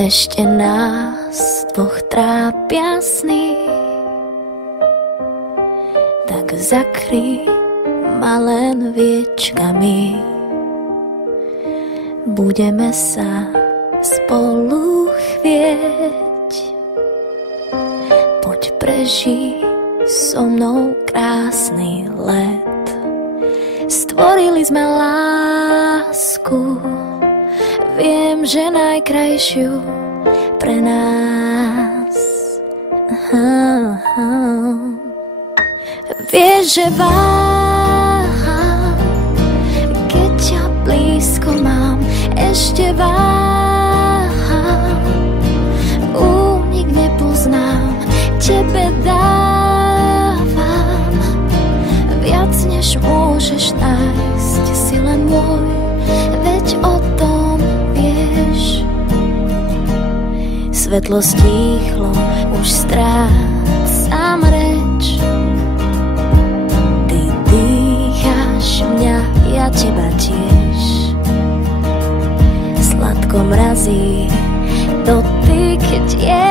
Ešte nás dvoch trápia sny, tak zakry ma len viečkami. Budeme sa spolu chvieť, poď prežij so mnou krásny let. Stvorili sme lásku, viem, že najkrajšiu pre nás. Vieš, že váham, keď ťa blízko mám. Ešte váham, únik nepoznám. Tebe dávam viac, než môžeš nájsť. Si len môj, veď o tom vieš. Svetlo stíchlo, už strácam reč. Ty dýcháš mňa, ja teba tiež. Sladko mrazí dotyk tiež.